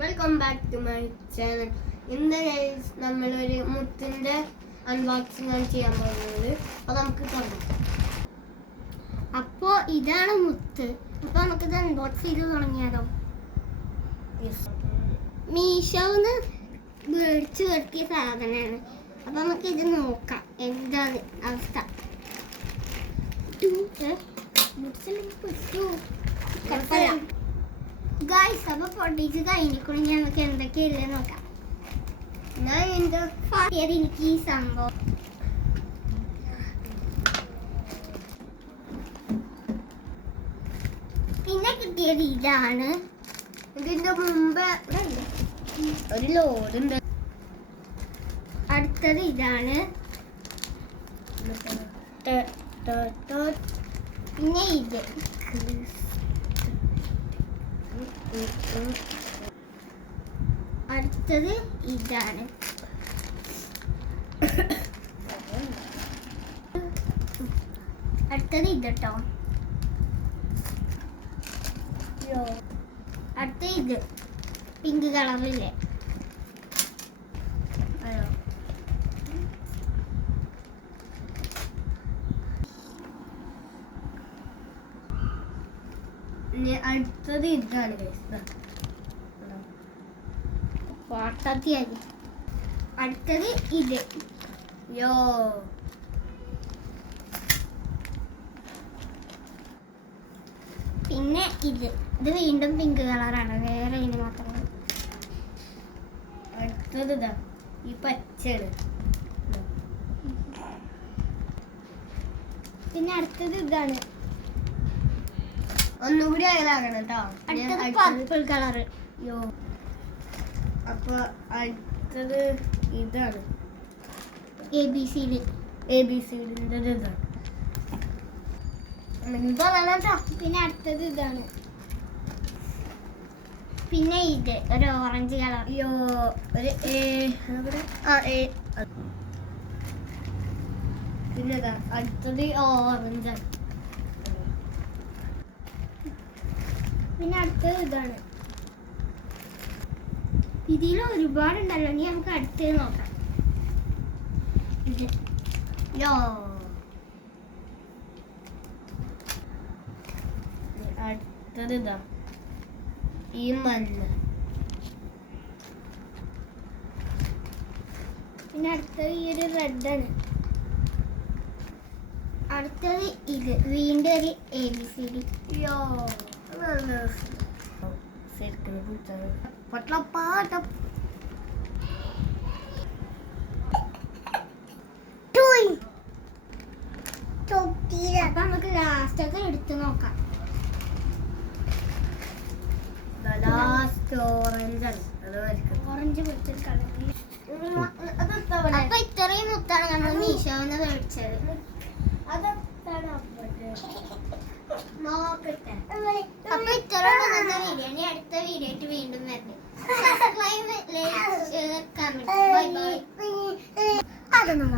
Welcome back to my channel. ഇന്ന് നമ്മളൊരു മുത്തിന്റെ unboxing ആണ് ചെയ്യാൻ പോകുന്നത്. അപ്പോൾ നമുക്ക് തുടങ്ങാം. അപ്പോൾ ഇതാണ് മുത്ത്. അപ്പോൾ നമുക്കിത് അൺബോക്സ് ചെയ്ത് തുടങ്ങിയാലോ? മീഷോന്ന് മേടിച്ച് വരുത്തിയ സാധനമാണ്. അപ്പോൾ നമുക്കിത് നോക്കാം എന്താണ് അവസ്ഥ. ഗൈസ്, അപ്പോൾ പൊട്ടിച്ച് കഴിഞ്ഞിക്കൂടി നമുക്ക് എന്തൊക്കെയല്ലേ നോക്കാം. ഞാൻ എൻ്റെ എനിക്ക് ഈ സംഭവം പിന്നെ കിട്ടിയത് ഇതാണ്. ഇതിൻ്റെ മുമ്പ് ഒരു ലോഡുണ്ട്. അടുത്തത് ഇതാണ്. പിന്നെ ഇത് അടുത്തത് ഇതാണ്. അടുത്തത് ഇത് കേട്ടോ. അടുത്ത ഇത് പിങ്ക് കളറില്ലേ. അടുത്തത് ഇതാണ്. വാട്ടത്തിയായി. അടുത്തത് ഇത്. യോ പിന്നെ ഇത് വീണ്ടും പിങ്ക് കളറാണ്, വേറെ ഇതിന് മാത്രമാണ്. അടുത്തത് ഇതാ ഈ പച്ചയാണ്. പിന്നെ അടുത്തത് ഇതാണ്. ഒന്നുകൂടി അയലാകണം കേട്ടോ. അടുത്തത് പർപ്പിൾ കളറ്. യോ അപ്പൊ അടുത്തത് ഇതാണ് ABCD. ABCD ഇതാണ്. പിന്നെ അടുത്തത് ഇതാണ്. പിന്നെ ഇത് ഒരു ഓറഞ്ച് കളർ. യോ ഒരു പിന്നെ ഇതാ അടുത്തത് ഓറഞ്ച്. പിന്നെ അടുത്തത് ഇതാണ്. ഇതിൽ ഒരുപാടുണ്ടല്ലോ. ഇനി നമുക്ക് അടുത്തത് നോക്കാം. ഇത് യോ അടുത്തത് ഇതാ ഈ മഞ്ഞ. പിന്നെ അടുത്തത് ഈ ഒരു റെഡാണ്. അടുത്തത് ഇത് വീണ്ടും ഒരു ABCD. യോ പട്ടപ്പാട്ടം. അപ്പൊ നമുക്ക് ലാസ്റ്റൊക്കെ എടുത്ത് നോക്കാം. ലാസ്റ്റ് ഓറഞ്ചാണ്. ഓറഞ്ച് പിടിച്ചൊരു കളർ. അപ്പൊ ഇത്രയും മുത്താണ് നമ്മൾ മീഷോന്ന് മേടിച്ചത്. നോക്കട്ടെ. അപ്പൊ ഇത്രയും വീഡിയോ. അടുത്ത വീഡിയോ ആയിട്ട് വീണ്ടും വരണം. Subscribe, like, share, comment. Bye bye. അതൊന്നും